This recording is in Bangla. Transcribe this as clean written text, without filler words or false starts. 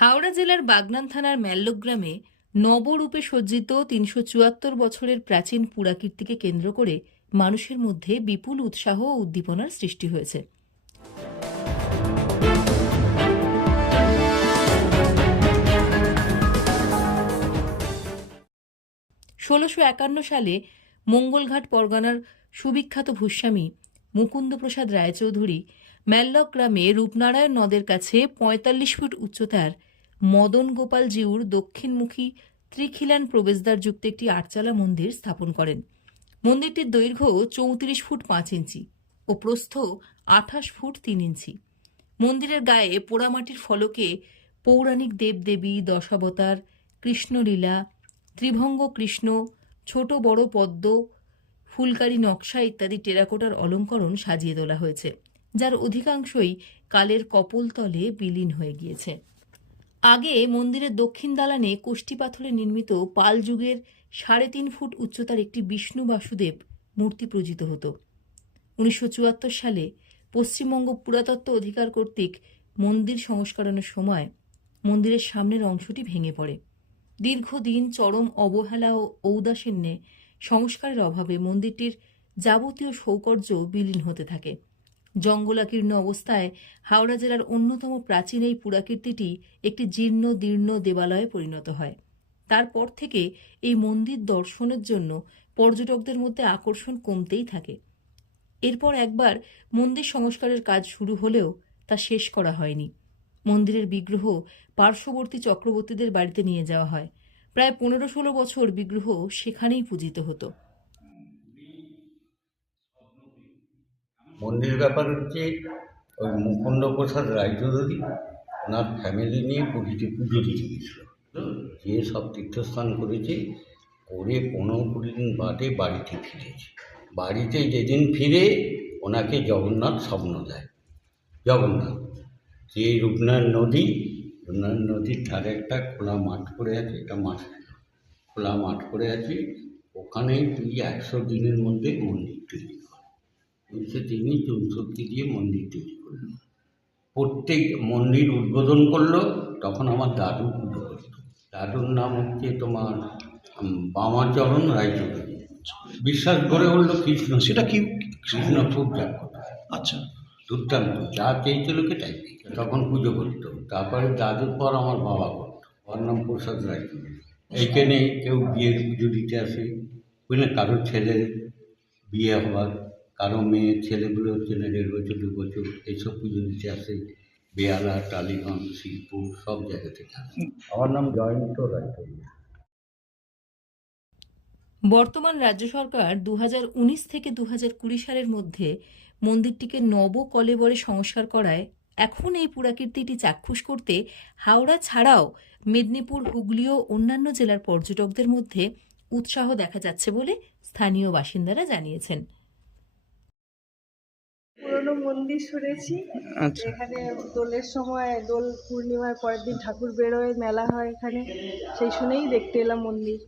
হাওড়া জেলার বাগনান থানার ম্যাল্লোক গ্রামে নবরূপে সজ্জিত ৩৭৪ বছরের প্রাচীন পুরাকীর্তিকে কেন্দ্র করে মানুষের মধ্যে বিপুল উৎসাহ ও উদ্দীপনার সৃষ্টি হয়েছে। ১৬৫১ সালে মঙ্গলঘাট পরগনার সুবিখ্যাত ভূস্বামী মুকুন্দপ্রসাদ রায়চৌধুরী ম্যাল্লক গ্রামে রূপনারায়ণ নদের কাছে ৪৫ ফুট উচ্চতার মদন গোপাল জিউর দক্ষিণমুখী ত্রিখিলান প্রবেশদ্বারযুক্ত একটি আটচালা মন্দির স্থাপন করেন। মন্দিরটির দৈর্ঘ্য ৩৪ ফুট ৫ ইঞ্চি ও প্রস্থ ২৮ ফুট ৩ ইঞ্চি। মন্দিরের গায়ে পোড়ামাটির ফলকে পৌরাণিক দেবদেবী, দশাবতার, কৃষ্ণলীলা, ত্রিভঙ্গ কৃষ্ণ, ছোট বড় পদ্ম, ফুলকারি নকশা ইত্যাদি টেরাকোটার অলঙ্করণ সাজিয়ে তোলা হয়েছে, যার অধিকাংশই কালের কপোলতলে বিলীন হয়ে গিয়েছে। আগে মন্দিরের দক্ষিণ দালানে কোষ্ঠী পাথরে নির্মিত পাল যুগের ৩.৫ ফুট উচ্চতার একটি বিষ্ণু বাসুদেব মূর্তি পূজিত হতো। ১৯৭৪ সালে পশ্চিমবঙ্গ পুরাতত্ত্ব অধিকার কর্তৃক মন্দির সংস্করণের সময় মন্দিরের সামনের অংশটি ভেঙে পড়ে। দীর্ঘদিন চরম অবহেলা ও ঔদাসীন্যে সংস্কারের অভাবে মন্দিরটির যাবতীয় সৌকর্য বিলীন হতে থাকে। জঙ্গলাকীর্ণ অবস্থায় হাওড়া জেলার অন্যতম প্রাচীন এই পুরাকীর্তিটি একটি জীর্ণ দীর্ণ দেবালয়ে পরিণত হয়। তারপর থেকে এই মন্দির দর্শনের জন্য পর্যটকদের মধ্যে আকর্ষণ কমতেই থাকে। এরপর একবার মন্দির সংস্কারের কাজ শুরু হলেও তা শেষ করা হয়নি। মন্দিরের বিগ্রহ পার্শ্ববর্তী চক্রবর্তীদের বাড়িতে নিয়ে যাওয়া হয়। প্রায় ১৫-১৬ বছর বিগ্রহ সেখানেই পূজিত হতো। মন্দিরের ব্যাপার হচ্ছে ওই মুকুন্দপ্রসাদ রায়চৌধুরী ওনার ফ্যামিলি নিয়ে পুজো দিতে গেছিল। যে সব তীর্থস্থান করেছে করে ১৫-২০ দিন বাদে বাড়িতে ফিরেছে। বাড়িতে যেদিন ফিরে ওনাকে জগন্নাথ স্বপ্ন দেয়। জগন্নাথ যে রূপনারায়ণ নদীর ধারে একটা খোলা মাঠ পড়ে আছে, একটা মাঠ খোলা মাঠ পড়ে আছে, ওখানে তুই ১০০ দিনের মধ্যে মন্দির তৈরি কর। তিনি চুনশক্তি দিয়ে মন্দির তৈরি করল। প্রত্যেক মন্দির উদ্বোধন করলো, তখন আমার দাদু পুজো করত। দাদুর নাম হচ্ছে তোমার বামাচরণ রায়চৌধুরী। বিশ্বাস গড়ে উঠলো কৃষ্ণ। সেটা কি কৃষ্ণ খুব জাগ্রত। আচ্ছা, দুর্দান্ত, যা চেয়েছিল কে তাই পেয়েছে। তখন পুজো করতো। তারপরে দাদুর পর আমার বাবা করতো। ওর নাম প্রসাদ রায়চৌধুরী। এইখানে কেউ বিয়ের পুজো দিতে আসে, বুঝলেন, কারো ছেলের বিয়ে হবার, কারো মেয়ের ছেলেগুলো হচ্ছে ১.৫ বছর ২ বছর, এইসব পুজো দিতে আসে। বেহালা, টালিগঞ্জ, শিবপুর সব জায়গা থেকে আসে। আমার নাম জয়ন্ত রায়চৌধুরী। বর্তমান রাজ্য সরকার ২০১৯ থেকে ২০২০ সালের মধ্যে মন্দিরটিকে নবকলেবরে সংস্কার করায় এখন এই পুরাকীর্তিটি চাক্ষুষ করতে হাওড়া ছাড়াও মেদিনীপুর, হুগলি ও অন্যান্য জেলার পর্যটকদের মধ্যে উৎসাহ দেখা যাচ্ছে বলে স্থানীয় বাসিন্দারা জানিয়েছেন। পুরনো মন্দির শুনেছি। আচ্ছা, এখানে দোলের সময়, দোল পূর্ণিমার পরের দিন ঠাকুর বেরোয়, মেলা হয় এখানে, সেই শুনেই দেখতে এলাম মন্দির।